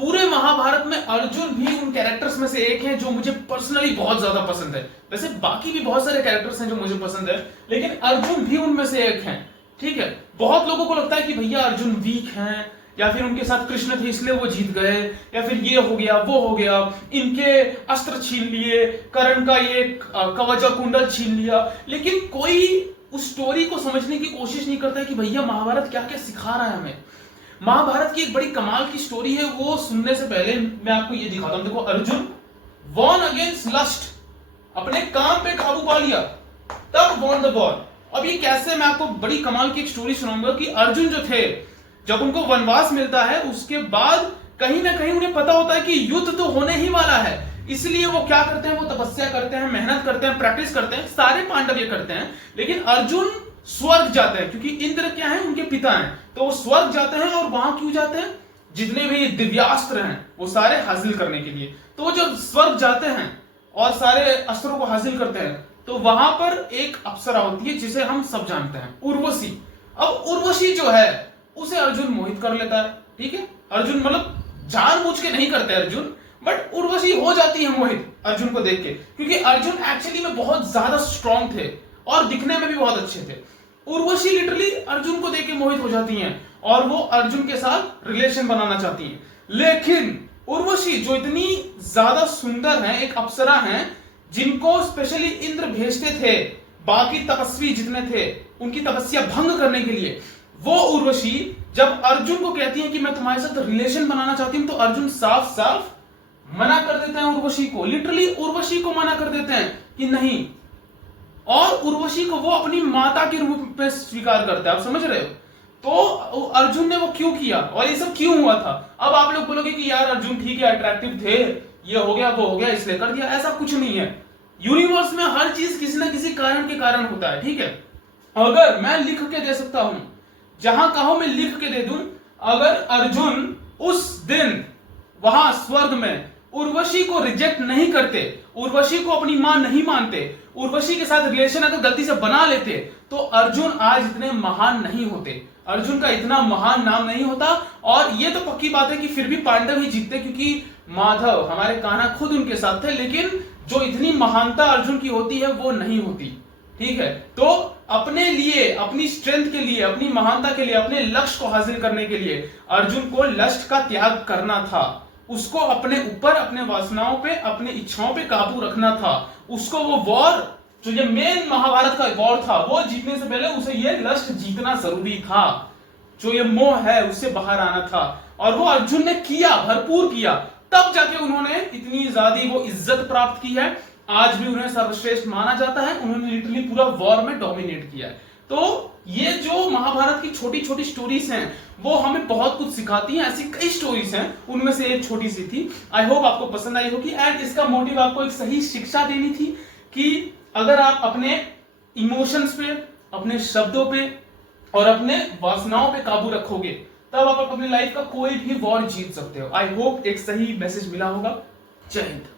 पूरे महाभारत में अर्जुन भी उन कैरेक्टर्स में से एक है जो मुझे पर्सनली बहुत ज्यादा पसंद है। वैसे बाकी भी बहुत सारे कैरेक्टर्स हैं जो मुझे पसंद है, लेकिन अर्जुन भी उनमें से एक है। ठीक है, बहुत लोगों को लगता है कि भैया अर्जुन वीक हैं, या फिर उनके साथ कृष्ण थे इसलिए वो जीत गए, या फिर ये हो गया वो हो गया, इनके अस्त्र छीन लिए, कर्ण का ये कवच और कुंडल छीन लिया। लेकिन कोई उस स्टोरी को समझने की कोशिश नहीं करता है कि भैया महाभारत क्या क्या सिखा रहा है हमें। महाभारत की एक बड़ी कमाल की स्टोरी है, वो सुनने से पहले मैं आपको ये दिखाता हूं। देखो, अर्जुन वॉन अगेंस्ट लस्ट, अपने काम पे काबू पा लिया, तब वॉन द वॉर। अब ये कैसे, मैं आपको बड़ी कमाल की एक स्टोरी सुनाऊंगा कि अर्जुन जो थे, जब उनको वनवास मिलता है उसके बाद कहीं ना कहीं उन्हें पता होता है कि युद्ध तो होने ही वाला है, इसलिए वो क्या करते हैं, वो तपस्या करते हैं, मेहनत करते हैं, प्रैक्टिस करते हैं। सारे पांडव ये करते हैं, लेकिन अर्जुन स्वर्ग जाते हैं, क्योंकि इंद्र क्या है, उनके पिता हैं, तो वो स्वर्ग जाते हैं। और वहां क्यों जाते हैं, जितने भी दिव्यास्त्र हैं वो सारे हासिल करने के लिए। तो वो जब स्वर्ग जाते हैं और सारे अस्त्रों को हासिल करते हैं, तो वहां पर एक अप्सरा होती है जिसे हम सब जानते हैं, उर्वशी। अब उर्वशी जो है उसे अर्जुन मोहित कर लेता है। ठीक है, अर्जुन मतलब जानबूझ के नहीं करते अर्जुन, बट उर्वशी हो जाती है मोहित अर्जुन को देख के, क्योंकि अर्जुन एक्चुअली में बहुत ज्यादा स्ट्रांग थे और दिखने में भी बहुत अच्छे थे। उर्वशी लिटरली अर्जुन को देख के मोहित हो जाती हैं और वो अर्जुन के साथ रिलेशन बनाना चाहती हैं। लेकिन उर्वशी जो इतनी ज्यादा सुंदर है, एक अप्सरा है जिनको स्पेशली इंद्र भेजते थे बाकी तपस्वी जितने थे उनकी तपस्या भंग करने के लिए, वो उर्वशी जब अर्जुन को कहती है कि मैं तुम्हारे साथ रिलेशन बनाना चाहती हूं, तो अर्जुन साफ साफ मना कर देते हैं उर्वशी को। लिटरली उर्वशी को मना कर देते हैं कि नहीं, और उर्वशी को वो अपनी माता के रूप में स्वीकार करता है। आप समझ रहे हो? तो अर्जुन ने वो क्यों किया और ये सब क्यों हुआ था? अब आप लोग बोलोगे कि यार अर्जुन ठीक है, अट्रैक्टिव थे, ये हो गया वो हो गया इसलिए कर दिया। ऐसा कुछ नहीं है। यूनिवर्स में हर चीज किसी ना किसी कारण के कारण होता है। ठीक है, अगर मैं लिख के दे सकता हूं, जहां कहो मैं लिख के दे दूं, अगर अर्जुन उस दिन वहां स्वर्ग में उर्वशी को रिजेक्ट नहीं करते, उर्वशी को अपनी मां नहीं मानते, उर्वशी के साथ रिलेशन अगर गलती से बना लेते, तो अर्जुन आज इतने महान नहीं होते, अर्जुन का इतना महान नाम नहीं होता। और ये तो पक्की बात है कि फिर भी पांडव ही जीतते, क्योंकि माधव हमारे कान्हा खुद उनके साथ थे। लेकिन जो इतनी महानता अर्जुन की होती है वो नहीं होती। ठीक है, तो अपने लिए, अपनी स्ट्रेंथ के लिए, अपनी महानता के लिए, अपने लक्ष्य को हासिल करने के लिए अर्जुन को लस्ट का त्याग करना था। उसको अपने ऊपर, अपने वासनाओं पे, अपनी इच्छाओं पे काबू रखना था। उसको वो वॉर, जो ये मेन महाभारत का वॉर था, वो जीतने से पहले उसे ये लस्ट जीतना जरूरी था। जो ये मोह है उससे बाहर आना था, और वो अर्जुन ने किया, भरपूर किया। तब जाके उन्होंने इतनी ज्यादा वो इज्जत प्राप्त की है। आज भी उन्हें सर्वश्रेष्ठ माना जाता है। उन्होंने लिटरली पूरा वॉर में डोमिनेट किया है। तो ये जो महाभारत की छोटी छोटी स्टोरीज हैं वो हमें बहुत कुछ सिखाती हैं। ऐसी कई स्टोरीज हैं, उनमें से एक छोटी सी थी। आई होप आपको पसंद आई होगी। एंड इसका मोटिव आपको एक सही शिक्षा देनी थी कि अगर आप अपने इमोशंस पे, अपने शब्दों पे और अपने वासनाओं पे काबू रखोगे, तब आप अपनी लाइफ का कोई भी वॉर जीत सकते हो। आई होप एक सही मैसेज मिला होगा। जय हिंद।